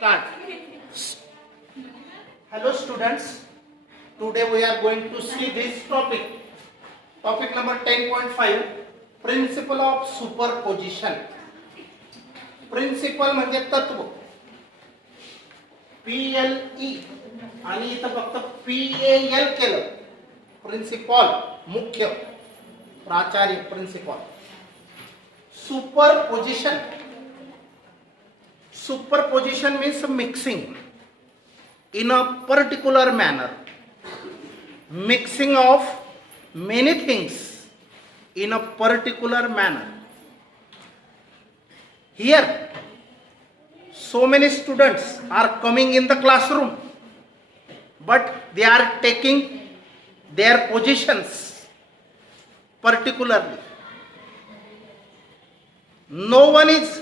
Start. Hello students, today we are going to see this topic. Topic number 10.5, Principle of Superposition. Principle म्हणजे तत्व. PLE आणि इथं फक्त PAL केलं. Principal मुख्य प्राचार्य principal. Superposition. Superposition means mixing in a particular manner. Mixing of many things in a particular manner. Here, so many students are coming in the classroom, but they are taking their positions particularly. No one is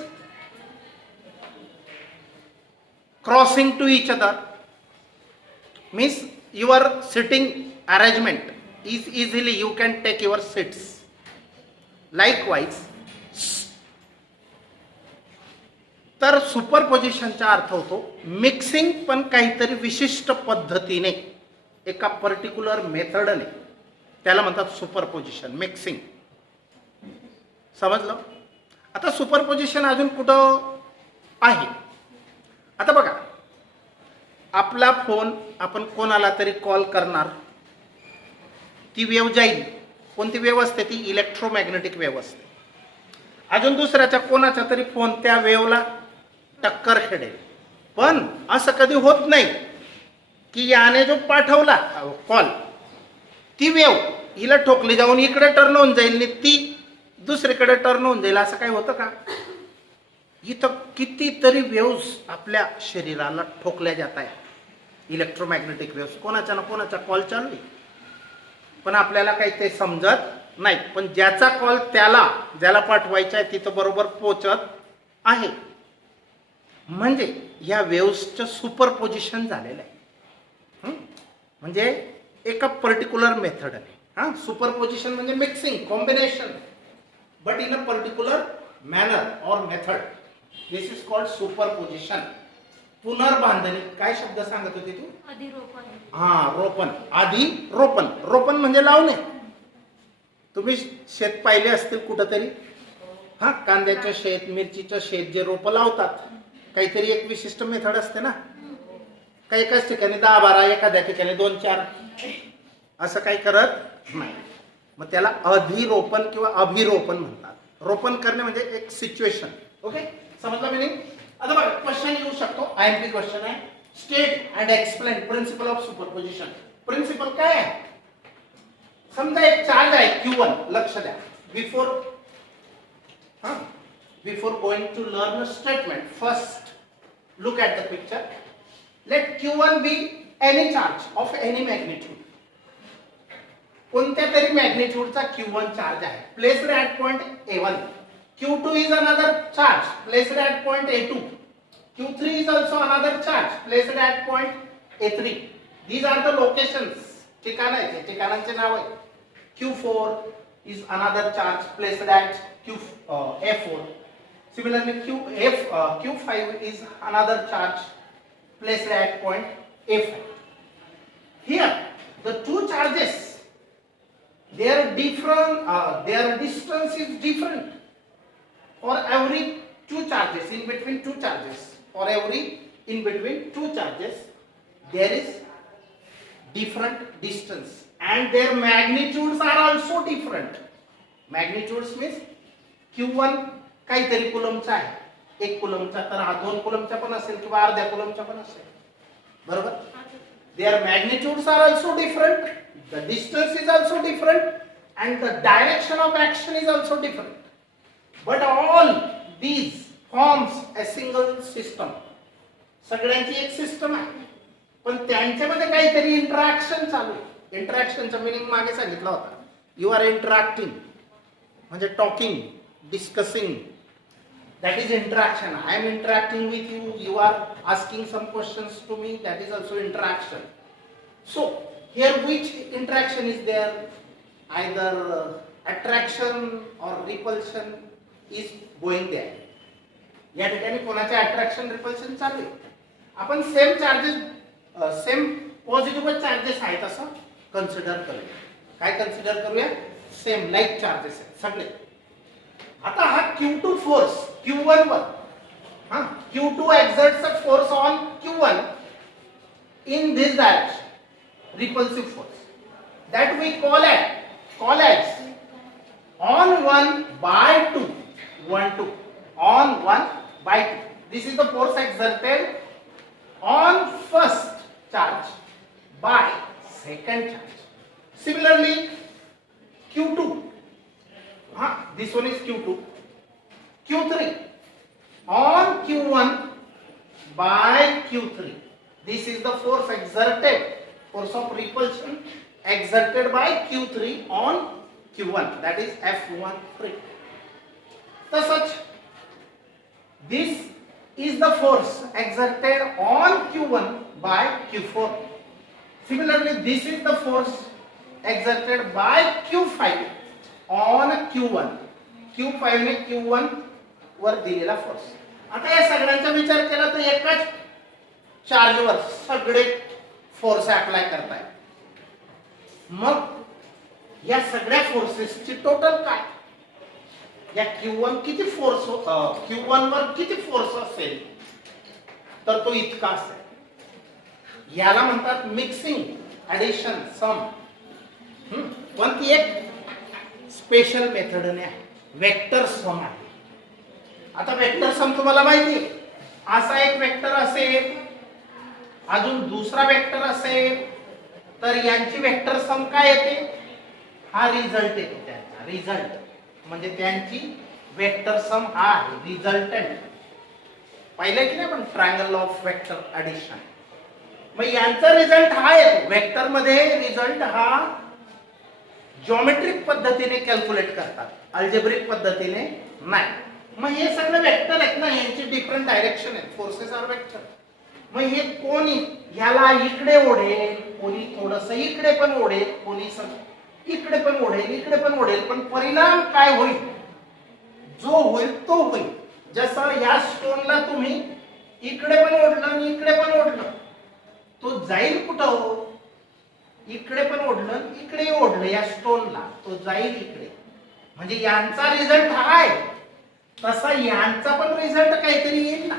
crossing to each other. Means your sitting arrangement is easily you can take your seats. Likewise, तर सुपरपोजिशनचा अर्थ होतो mixing, पण काहीतरी विशिष्ट पद्धतीने एका particular मेथडने, त्याला म्हणतात सुपरपोजिशन, मिक्सिंग. समजलं? आता सुपरपोजिशन अजून कुठं आहे? आता बघा, आपला फोन आपण कोणाला तरी कॉल करणार, ती वेव जाईल. कोणती वेव असते? ती इलेक्ट्रोमॅग्नेटिक वेव असते. अजून दुसऱ्याच्या कोणाचा तरी फोन त्या वेवला टक्कर खेळेल. पण असं कधी होत नाही की याने जो पाठवला कॉल, ती वेव हिला ठोकली जाऊन इकडे टर्न होऊन जाईल आणि ती दुसरीकडे टर्न होऊन जाईल. असं काही होतं का? इथं कितीतरी वेव्स आपल्या शरीराला ठोकल्या जात आहेत. इलेक्ट्रोमॅग्नेटिक वेव्स कोणाच्या ना कोणाचा कॉल चालू आहे, पण आपल्याला काही ते समजत नाही. पण ज्याचा कॉल ज्याला पाठवायचा आहे तिथं बरोबर पोचत आहे. म्हणजे ह्या वेव्सचं सुपरपोजिशन झालेलं आहे. म्हणजे एका पर्टिक्युलर मेथडने. सुपरपोजिशन म्हणजे mixing, combination, but in a particular manner और method. This is called superposition. पुनर्बांधणी. काय शब्द सांगत होती तू? अधिरोपण. रोपण. अधिरोपण. रोपण म्हणजे लावणे. तुम्ही शेत पाहिले असतील कुठंतरी. कांद्याचं शेत, मिरचीचं शेत, जे रोपं लावतात, काहीतरी एक विशिष्ट मेथड असते ना. काही एकाच ठिकाणी 10-12, एखाद्या ठिकाणी 2-4, असं काही करत नाही. मग त्याला अधिरोपण किंवा अभिरोपण म्हणतात. रोपण करणे म्हणजे एक सिच्युएशन. ओके, समजलं मिनिंग? आता बघा, क्वेश्चन येऊ शकतो. IMP क्वेश्चन आहे. State and explain principle of superposition. Principle काय आहे? समजा एक चार्ज आहे Q1. लक्ष द्या. Before going to learn a statement, first look at the picture. Let Q1 be any charge of any magnitude. कोणत्या तरी मॅग्निट्यूडचा Q1 चार्ज आहे, placed at point A1. Q2 is another charge placed at point A2. Q3 is also another charge placed at point A3. These are the locations. ठिकाणाचे, ठिकाणांचे नाव आहे. Q4 is another charge placed at A4. Similarly, Q5 is another charge placed at point A5. Here, the two charges, their distance is different. For every two charges, in between two charges, there is different distance, and their magnitudes are also different. Magnitudes means Q1 काहीतरी कुलमचा आहे, 1 कुलमचा, तर हा 2 कुलमचा पण असेल किंवा अर्ध्या कुलमचा पण असेल. बरोबर? Their magnitudes are also different, the distance is also different, and the direction of action is also different. But all these forms a single system. सगळ्यांची एक सिस्टम आहे, पण त्यांच्यामध्ये काहीतरी इंटरॅक्शन चालू आहे. इंटरॅक्शनचा मीनिंग मागे सांगितला होता. यू आर इंटरॅक्टिंग म्हणजे talking, discussing. That is interaction. I am interacting with you, you are asking some questions to me, that is also interaction. So here which interaction is there? Either attraction or repulsion is going there. या ठिकाणी कोणाचे attraction repulsion चालू आहे? आपण same charges same positive charges आहेत असं consider करूया. काय कन्सिडर करूया? सेम लाईक चार्जेस आहेत सगळे. आता हा Q2 फोर्स Q1 वर Q2 exerts a force on Q1 in this direction, repulsive force, that we call as on 1 by 2, 1 2 on 1 by 2. This is the force exerted on first charge by second charge. Similarly, Q2, this one is Q2, Q3 on Q1 by Q3. This is the force exerted, force of repulsion exerted by Q3 on Q1, that is F13. Thus, this is the force exerted on Q1 by Q4. Similarly, this is the force exerted by Q5 on Q1. Q5 ने Q1 वर दिलेला force. आता या सगळ्यांचा विचार केला तर एकाच चार्जवर सगळे फोर्स अप्लाय करताय. मग या सगळ्या फोर्सेसची टोटल काय? या Q1 किती फोर्स Q1 वर किती फोर्स असेल तर तो इतका असेल. याला म्हणतात मिक्सिंग, ऍडिशन, सम. पण ती एक स्पेशल मेथडने आहे, वेक्टर सम आहे. आता वेक्टर सम तुम्हाला माहिती आहे, असा एक वेक्टर असेल, अजून दुसरा वेक्टर असेल, तर यांची वेक्टर सम काय येते? हा रिझल्ट येतो त्यांचा. रिझल्ट म्हणजे त्यांची वेक्टर सम हा आहे रिझल्टंट. पाहिलं की नाही पण ट्रायंगल ऑफ वेक्टर ऍडिशन. मग यांचा रिझल्ट हा येतो. वेक्टर मध्ये रिझल्ट हा जॉमेट्रिक पद्धतीने कॅल्क्युलेट करतात, अल्जेब्रिक पद्धतीने नाही. मग हे सगळे वेक्टर आहेत ना, यांची डिफरंट डायरेक्शन आहेत. Forces are vector. मग हे कोणी ह्याला इकडे ओढेल, कोणी थोडस इकडे पण ओढेल, कोणी इकडे पण ओढेल, इकडे पण ओढेल, पण परिणाम काय होईल? जो होईल तो होईल. जसं या स्टोनला तुम्ही इकडे पण ओढलं आणि इकडे पण ओढलं, तो जाईल कुठं? इकडे पण ओढलं, इकडे ओढलं या स्टोनला, तो जाईल इकडे. म्हणजे यांचा रिझल्ट हा आहे, तसा यांचा पण रिझल्ट काहीतरी येईल ना.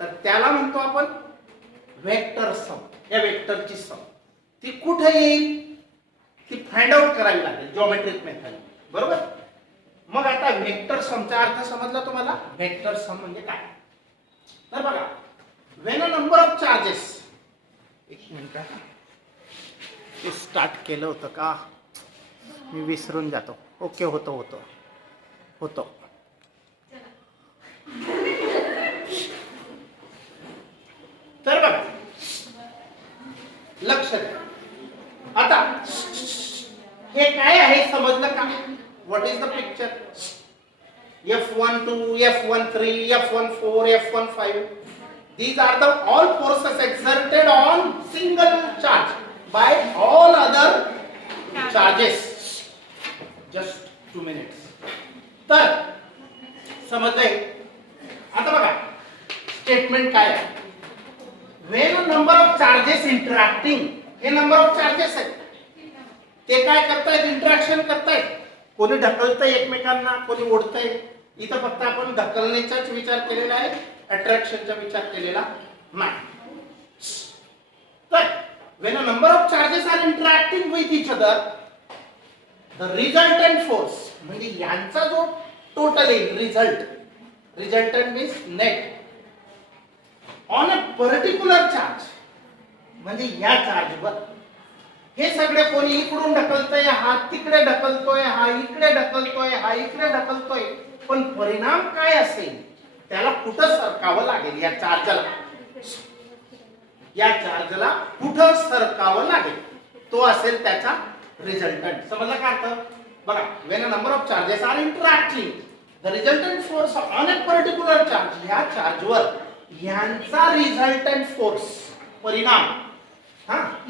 तर त्याला म्हणतो आपण वेक्टर सम. या वेक्टरची सम ती कुठे येईल ती फाइंड आउट करावी लागेल जॉमेट्रिक मेथड, बरोबर. मग आता वेक्टर समचा अर्थ समजला तुम्हाला? वेक्टर सम म्हणजे काय? तर बघा, when a number of charges, एक मिनिट ते स्टार्ट केलं होतं का मी विसरून जातो. ओके, होतो. तर बघा, लक्ष द्या. आता हे काय आहे समजलं का? What is the picture? F12, F13, F14, F15. These are the all forces exerted on single charge by all other charges. Just 2 minutes. तर समजलंय? आता बघा, स्टेटमेंट काय आहे? When a number of charges interacting, हे नंबर ऑफ चार्जेस आहेत, ते काय करतायत? इंटरॅक्शन करतायत. कोणी ढकलतंय एकमेकांना, कोणी ओढतंय. इथं फक्त आपण ढकलण्याचाच विचार केलेला आहे, अट्रॅक्शनचा विचार केलेला नाही. तर when a number of charges are interacting with each other, the resultant force म्हणजे यांचा जो टोटल येईल resultant means net on a particular charge, म्हणजे या चार्जवर हे सगळे कोणी इकडून ढकलतोय, हा तिकडे ढकलतोय, हा इकडे ढकलतोय, हा इकडे ढकलतोय, पण परिणाम काय असेल? त्याला कुठं सरकावं लागेल? या चार्जला कुठं सरकावं लागेल? तो असेल त्याचा रिझल्टंट. समजला का अर्थ? बघा, when a number of charges are interacting, the resultant force on a particular charge, ह्या चार्जवर यांचा रिझल्टंट फोर्स परिणाम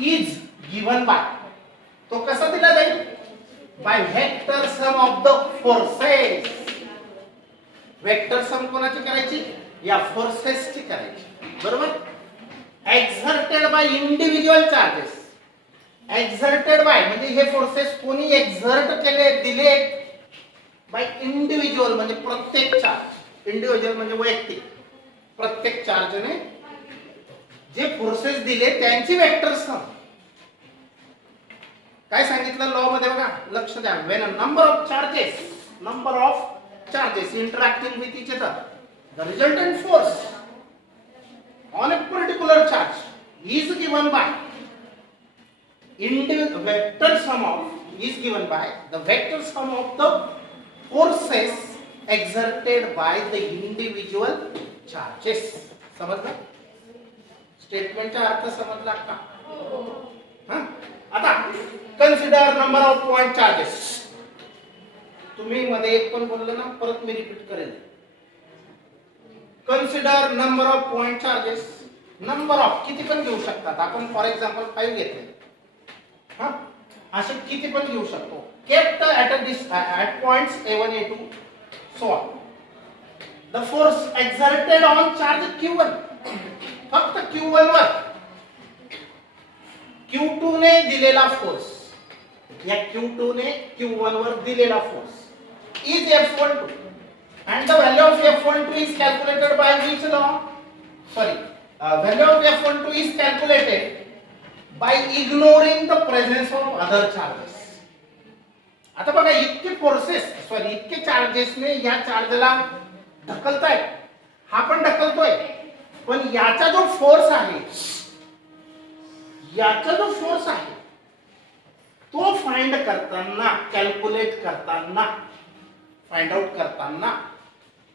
इज गिवन बाय, तो कसा दिला जाईल? By vector sum of the forces. Vector sum कोणाची करायची? या फोर्सेसची करायची, बरोबर. Exerted by individual charges. Exerted by म्हणजे हे फोर्सेस कोणी एक्झर्ट केले, दिले बाय इंडिव्हिज्युअल म्हणजे प्रत्येक चार्ज. इंडिव्हिज्युअल म्हणजे वैयक्तिक. प्रत्येक चार्जने जे फोर्सेस दिले त्यांची वेक्टर सम. काय सांगितलं लॉ मध्ये बघा, लक्ष द्या. When a number of charges interacting with each other, the resultant force on a particular charge is given by vector sum of is given by the vector sum of the forces exerted by the individual charges. समजलं? स्टेटमेंटचा अर्थ समजला का? आता consider number of point charges. तुम्ही मध्ये एक पण बोललं ना, परत मी रिपीट करेन. Consider number of point charges. Number of किती पण घेऊ शकतात आपण. फॉर एक्झाम्पल 5 घेतले, असे किती पण घेऊ शकतो. Kept at points A1 A2 so on. The force exerted on charge Q1, फक्त Q1 वर Q2 ने दिलेला फोर्स, या Q2 ने Q1 वर दिलेला force is F12. And the value of F12 is calculated by which law? Value of F12 is calculated by ignoring the presence of other charges. आता बघा, इतके चार्जेसने या चार्जला ढकलताय, हा पण ढकलतोय, पण याचा जो फोर्स आहे तो फाइंड करताना, कॅल्क्युलेट करताना, फाइंड आउट करताना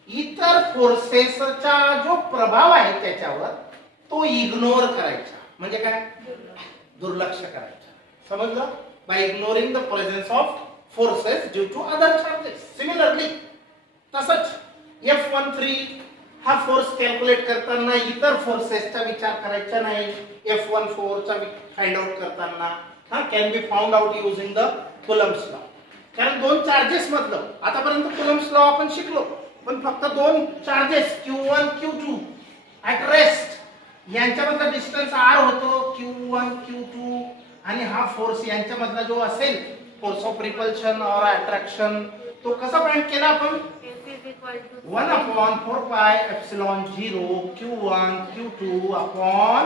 इतर फोर्सेसचा जो प्रभाव आहे त्याच्यावर तो इग्नोर करायचा. म्हणजे काय? दुर्लक्ष करायचा. समजलं? By ignoring the presence of forces due to other charges. Similarly तसंच F13 हा फोर्स कॅल्क्युलेट करताना इतर फोर्सेसचा विचार करायचा नाही. F14 चा फाइंड आउट करताना can be found out using the Coulomb's law. कारण दोन चार्जेस मधलं आतापर्यंत कुलम्स लॉ आपण शिकलो, पण फक्त दोन charges Q1 Q2 at rest यांच्यामधला डिस्टन्स R होतो, Q1 Q2, आणि हा फोर्स यांच्यामधला जो असेल फोर्स ऑफ रिपल्शन और अट्रॅक्शन, तो कसा फाइंड केला आपण? 1/4πε0 Q1 Q2 अपॉन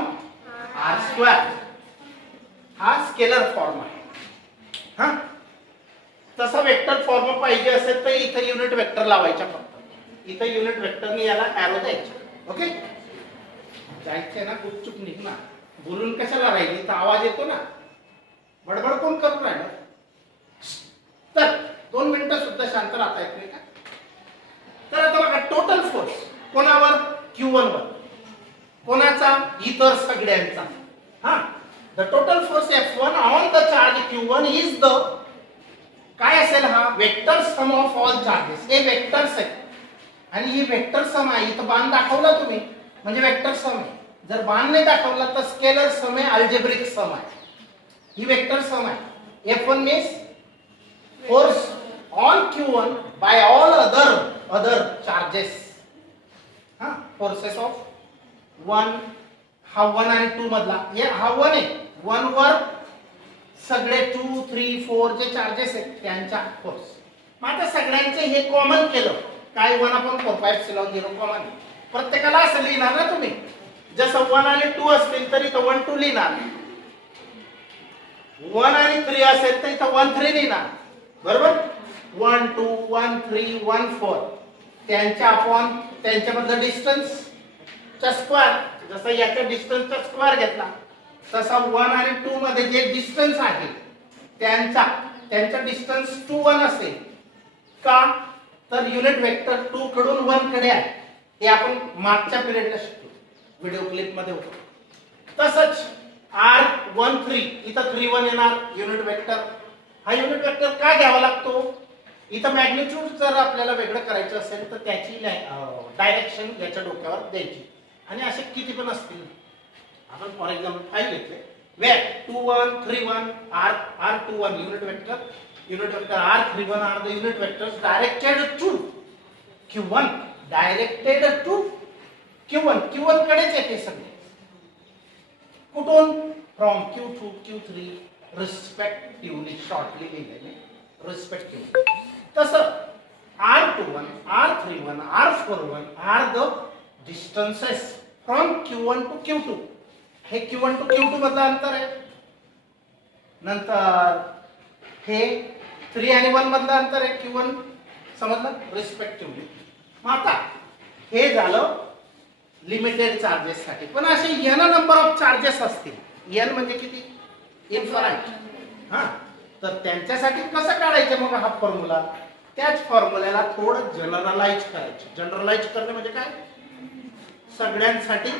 R². हा स्केलर फॉर्म आहे. तसा वेक्टर फॉर्म पाहिजे असेल तर इथे युनिट वेक्टर लावायचा. फक्त इथे युनिट वेक्टरने याला एरो द्यायचा. ओके, जायचंय ना, गुपचूप निघ ना. बोलून कशाला राहिली तर आवाज येतो ना. बडबड कोण करून राहिलं? तर 2 मिनिटं सुद्धा शांत राहता येत नाही का? तर आता बघा, टोटल फोर्स कोणावर? Q1 वर. कोणाचा? इतर सगळ्यांचा. The total force F1 on the charge Q1 is the, काय असेल हा? Vector sum of all charges. हे वेक्टर्स आहे आणि ही वेक्टर सम आहे. इथं बाण दाखवला तुम्ही म्हणजे वेक्टर सम आहे. जर बाण नाही दाखवला तर स्केलर सम आहे, अल्जेब्रिक सम आहे. ही वेक्टर सम आहे. F1 means force on Q1 by all other charges. Forces of 1, हा 1 आणि 2 मधला, हे हा 1 आहे. 1 वर सगळे 2, 3, 4 जे चार्जेस आहेत त्यांचा फोर्स. मग आता सगळ्यांचे हे कॉमन केलं काय? 1/4πε0 कॉमन. प्रत्येकाला असं लिहिणार ना तुम्ही. जसं 1 आणि 2 असतील तर इथं 1 2 लिहिणार. 1 आणि 3 असेल तर इथं 1 3 लिहिणार. बरोबर? 1 2 1 3 1 4 त्यांच्या अपॉन त्यांच्यामधलं डिस्टन्स चा स्क्वेअर. जसं याच्या डिस्टन्सचा स्क्वेअर घेतला तसा 1 आणि 2 मध्ये जे डिस्टन्स आहे त्यांचा डिस्टन्स 2 1 असेल. का? तर युनिट वेक्टर 2 कडून 1 कडे आहे. हे आपण मागच्या पिरियडला शिकलो, व्हिडिओ क्लिप मध्ये होतो. तसंच R13 इथं 3 1 येणार युनिट वेक्टर. हा युनिट वेक्टर का घ्यावा लागतो? इथं मॅग्निट्यूड जर आपल्याला वेगळं करायचं असेल तर त्याची डायरेक्शन याच्या डोक्यावर द्यायची. आणि असे किती पण असतील. आपण फॉर एक्झाम्पल 5 घेतले. वेर 2 1 3 1 R21 unit vector R31 are the unit vectors directed to Q1 कडेच येते सगळे. कुठून? From Q2 Q3 respectively, shortly लिहिलेले रिस्पेक्टिव्हली. तसं R21 R31 R41 are the distances from Q1 to Q2. हे Q1 टू Q2 मधलं अंतर आहे. नंतर हे 3 आणि 1 मधलं अंतर आहे Q1, समजलं, रिस्पेक्टिव्हली. मग आता हे झालं लिमिटेड चार्जेस साठी. पण असे n नंबर ऑफ चार्जेस असतील, n म्हणजे किती? इन्फायनाइट. हा, तर त्यांच्यासाठी कसं काढायचं मग हा फॉर्म्युला? त्याच फॉर्म्युल्याला थोडं जनरलाइज करायचं. जनरलाइज करणे म्हणजे काय? सगळ्यांसाठी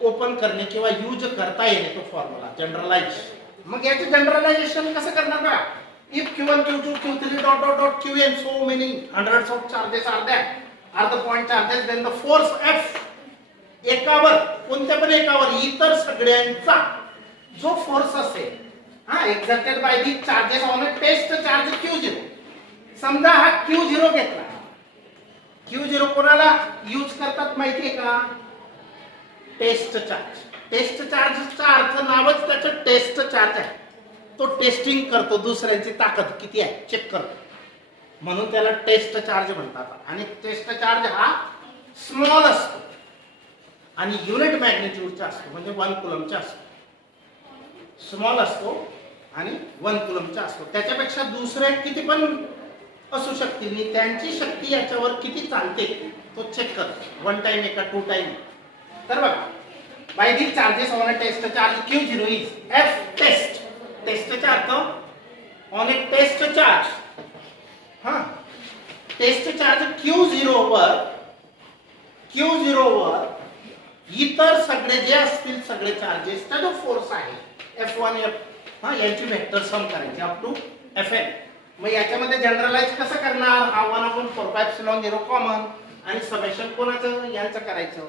ओपन करणे किंवा यूज करता येणे तो फॉर्म्युला जनरलाइज. मग याचे जनरलायझेशन कसं करणार बघा? If Q1 Q2 Q3 dot dot dot Qn so many hundreds of charges are the point charges, then the force F एकावर, कोणत्या पण एकावर इतर सगळ्यांचा जो फोर्स असेल, हा, exerted bye the charges on a test charge Q0. समजा हा Q0 घेतला. Q0 कोणाला यूज करतात माहिती आहे का? Taste charge. टेस्ट चार्जचा अर्थ नावच त्याचं टेस्ट चार्ज आहे. तो टेस्टिंग करतो, दुसऱ्यांची ताकद किती आहे चेक करतो, म्हणून त्याला टेस्ट चार्ज म्हणतात. आणि टेस्ट चार्ज हा स्मॉल असतो आणि युनिट मॅग्निट्यूडचा असतो, म्हणजे 1 कुलमचा असतो. स्मॉल असतो आणि 1 कुलमचा असतो. त्याच्यापेक्षा दुसरे किती पण असू शकतील, आणि त्यांची शक्ती याच्यावर किती चालते तो चेक करतो. 1 टाइम आहे का 2 टाइम. तर बघा, by the charges on a test charge Q0 is F test. टेस्टचा अर्थ ऑन ए टेस्ट चार्ज, हा, टेस्ट चार्ज Q0 वर इतर सगळे जे असतील सगळे चार्जेसचा जो फोर्स आहे F1 F, हा, यांची वेक्टर सम करायची अप टू Fn. मग याच्यामध्ये जनरलाइज कसं करणार? हा 1/4πε0 कॉमन आणि समेशन कोणाचं? यांचं करायचं.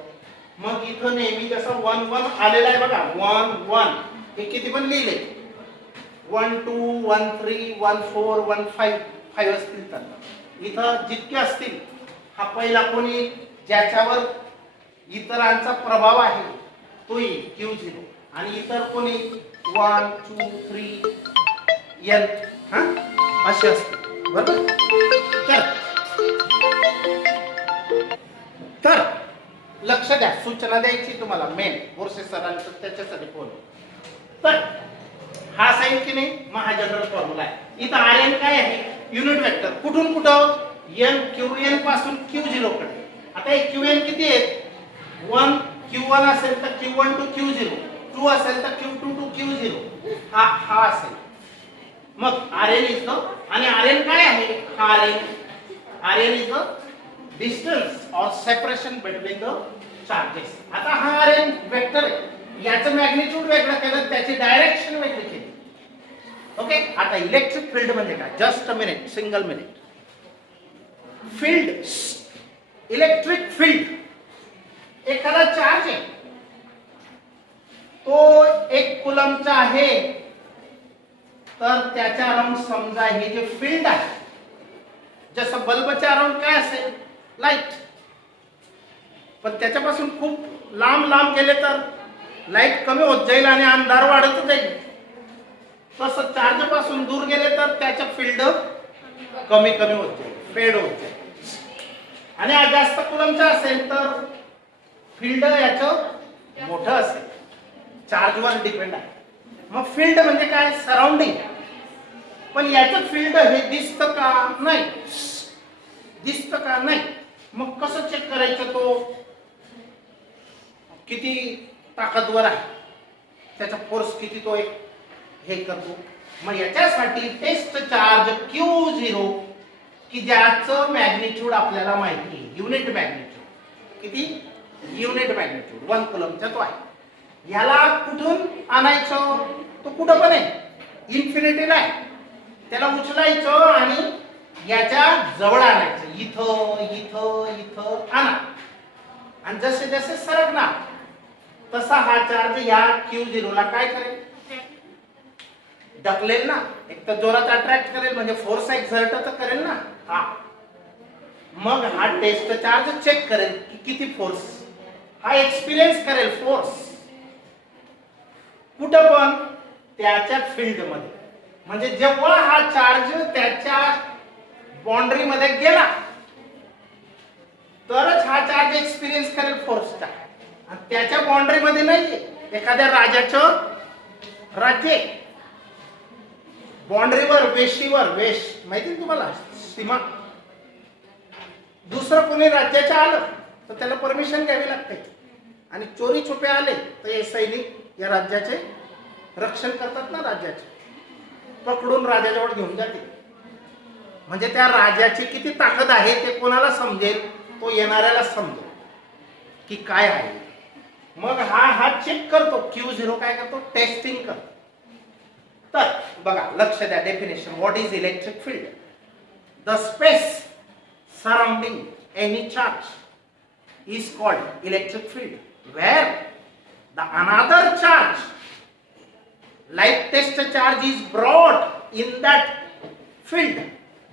मग इथं नेहमी जसं 1 1 आलेला आहे बघा, 1 1 हे किती पण लिहिले, 1 2 1 3 1 4 1 5 5 असतील तर इथं जितके असतील, हा पहिला कोणी ज्याच्यावर इतरांचा प्रभाव आहे तो येईल Q0. आणि इतर कोणी 1 2 3 n, हा, असे असते, बरोबर. तर लक्ष द्या, सूचना द्यायची तुम्हाला मेन फोर्सेस सरांचं, त्याच्यासाठी फोन. तर हा साईन की नाही, मग हा जनरल फॉर्म्युला आहे. इथं Rn काय आहे? Unit vector. कुठून कुठं? n Qn पासून Q0 कडे. आता हे Qn किती आहेत? 1 Q1 असेल तर Q1 टू Q0, 2 असेल तर Q2 टू Q0, हा असेल. मग Rn इज द, आणि Rn काय आहे? Rn इज द डिस्टन्स और सेपरेशन बिटवीन द चार्जेस. आता हा Rn वेक्टर आहे, याचं मॅग्निट्यूड वेगळं केलं, त्याची डायरेक्शन वेगळी केली. ओके. आता इलेक्ट्रिक फील्ड म्हणजे काय? Just a minute, single minute. Field, electric field, एखादा चार्ज आहे तो 1 कुलमचा आहे, तर त्याच्या अराउंड समजा हे जे फील्ड आहे, जसं बल्बच्या अराउंड काय असेल? लाईट. पण त्याच्यापासून खूप लांब लांब गेले तर लाईट कमी होत जाईल आणि अंधार वाढत जाईल. तसं चार्ज पासून दूर गेले तर त्याचं फील्ड कमी कमी होत जाईल, फेड होत जाईल. आणि जास्त कुलमचा असेल तर फील्ड याचं मोठं असेल, चार्जवर डिपेंड आहे. मग फील्ड म्हणजे काय? सराउंडिंग. पण याचं फील्ड हे दिसतं का? नाही. दिसतं का? नाही. मग कसं चेक करायचं तो किती ताकदवर आहे, त्याचा फोर्स किती तो एक हे करतो? मग याच्यासाठी टेस्ट चार्ज Q0 की ज्याचं मॅग्निट्यूड आपल्याला माहिती आहे, युनिट मॅग्निट्यूड किती? युनिट मॅग्निट्यूड 1 कुलमचा तो आहे. याला कुठून आणायचं? तो कुठं पण आहे, इन्फिनिटीला आहे. त्याला उचलायचं आणि याच्या जवळ आणायचं, इथं इथं इथं आणा. आणि जसे जसे सरकणार तसा हा चार्ज या Q0 ला काय करेल? ढकलेल ना. एक तर जोरात अट्रॅक्ट करेल, म्हणजे फोर्स एक्झर्ट तर करेल ना. हा, मग हा टेस्ट चार्ज चेक करेल की किती फोर्स, हा एक्सपिरियन्स करेल फोर्स. कुठं पण त्याच्या फील्डमध्ये. म्हणजे जेव्हा हा चार्ज त्याच्या बाउंड्री मध्ये गेला तरच हा चार्ज एक्सपिरियन्स करेल फोर्सचा. आणि त्याच्या बाउंड्री मध्ये नाहीये. एखाद्या राजाचं राज्य बाउंड्रीवर, वेशीवर, वेश माहिती ना तुम्हाला, सीमा, दुसरं कोणी राज्याच्या आलं तर त्याला परमिशन घ्यावी लागते. आणि चोरी छुपे आले तर हे सैनिक या राज्याचे रक्षण करतात ना, राज्याचे पकडून राजाजवळ घेऊन जाते. म्हणजे त्या राजाची किती ताकद आहे ते कोणाला समजेल, तो येणाऱ्याला समजेल की काय आहे. मग हा चेक करतो. Q0 काय करतो, टेस्टिंग करतो. तर बघा लक्ष द्या, definition. What is electric field? The space surrounding any charge is called electric field, where the another charge like test charge is brought in that field,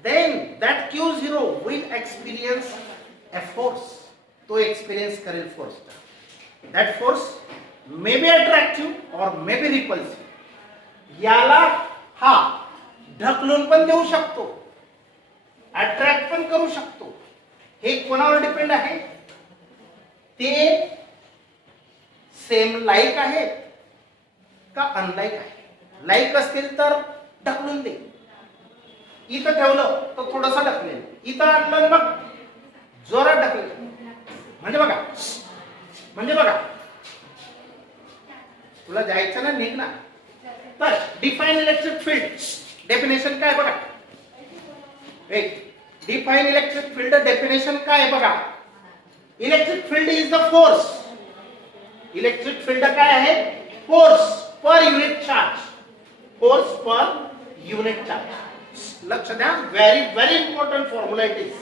then that Q0 will experience a force. तो experience करेल force. That force may be attractive or may be repulsive. याला हा ढकलून पण देऊ शकतो, attract पण करू शकतो. हे कोणावर डिपेंड आहे? ते सेम लाईक आहे का अनलाईक आहे. लाईक असतील तर ढकलून दे. इथं ठेवलं तर थोडस ढकलेल, इथं आणलं मग जोरात ढकलेल. म्हणजे बघा तुला जायचं ना, निघ ना. तर डिफाइन इलेक्ट्रिक फील्ड डेफिनेशन काय बघा. डिफाइन इलेक्ट्रिक फील्ड डेफिनेशन काय बघा. Electric field is the force. Electric field काय आहे? Force per unit charge. Force per unit charge. लक्ष द्या, very very important formula it is.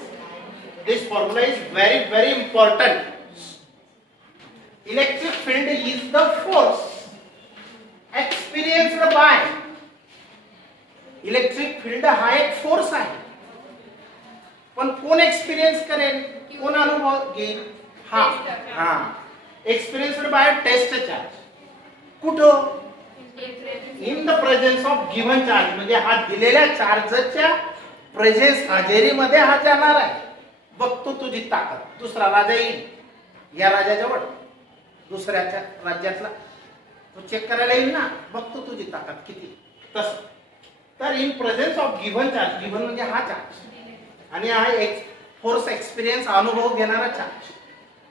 This formula is very very important. Electric field is the force experienced by. Electric field हा एक force आहे, पण कोण experience करेल, कोण अनुभव घेईल? हा एक्सपिरियन्स्ड बाय टेस्ट चार्ज. कुठं? In the presence of given charge. म्हणजे हा दिलेल्या चार्जच्या प्रेझेन्स, हाजेरीमध्ये हा जाणार आहे. बघतो तुझी ताकद. दुसरा राजा येईल, या राजाजवळ दुसऱ्याच्या राज्यातला, तो चेक करायला येईल ना, बघतो तुझी ताकद किती. तस तर in presence of given charge, given म्हणजे हा चार्ज, आणि हा एक फोर्स एक्सपिरियन्स, अनुभव घेणारा charge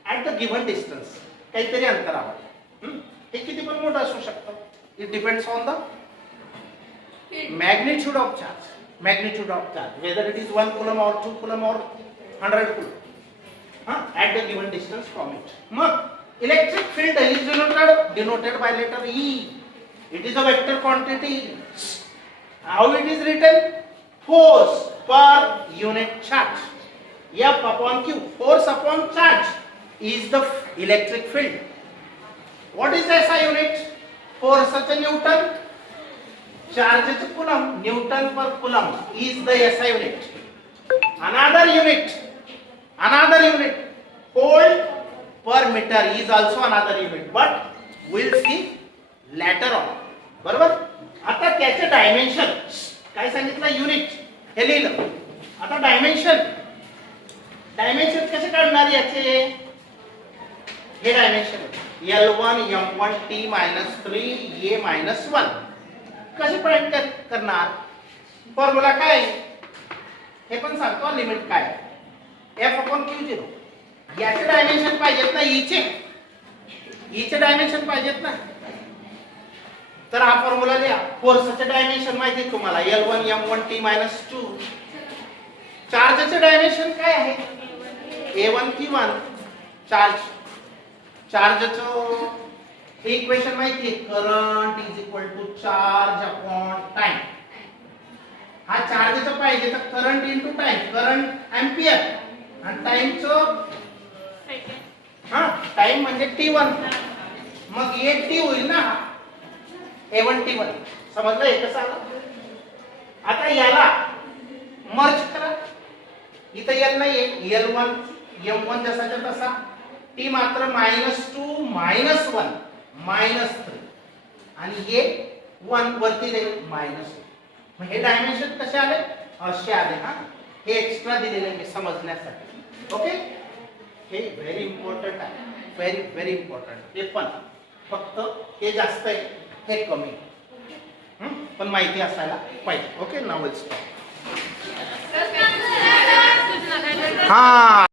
at the given distance, काहीतरी अंतरावर. हे किती पण मोठं असू शकतं. It depends on the magnitude of charge. Magnitude of charge, whether it is 1 coulomb or 2 coulomb or 100 coulomb at the given distance from it. Mug electric field is denoted by letter E. It is a vector quantity. How it is written? Force per unit charge. F upon Q, force upon charge, is the electric field. What is SI unit? Force such a Newton, charge is coulomb, Newton per coulomb is the SI unit. Another unit, volt per meter is also another unit, but we'll see later on. बरोबर. आता त्याचे dimension काय सांगितलं? Unit. हे लिहिलं. आता dimension कसे काढणार याचे? हे dimension L1 M1 T - 3 A - 1 कसे फाइंड करणार? फॉर्म्युला काय हे पण सांगतो. लिमिट काय? F/Q0. याचे डायमेन्शन पाहिजेत ना, ईचे डायमेन्शन पाहिजेत ना. तर हा फॉर्म्युला लिहा. फोर्सचे डायमेन्शन माहिती आहे तुम्हाला, L1 M1 T - 2. चार्जचे डायमेन्शन काय आहे? A1 Q1. चार्जचं इक्वेशन माहिती आहे, current is equal to charge upon time. हा चार्जचं पाहिजे तर current into time. Current ampere आणि टाइमचं टाइम म्हणजे T1. मग हे T होईल ना, A1 T1. समजलं हे कसं आलं? आता याला मर्ज करा. इथं L नाही, L1 M1 जसाच्या तसा, T मात्र -2 -1 -3. आणि हे 1 वरती राहील -1. मग हे डायमेन्शन कसे आले असे आले. हा हे एक्स्ट्रा दिलेले मी समजण्यासाठी. ओके हे व्हेरी इम्पॉर्टंट आहे. Very very important. हे पण फक्त हे जास्त आहे हे कमी पण माहिती असायला पाहिजे. ओके नाव हा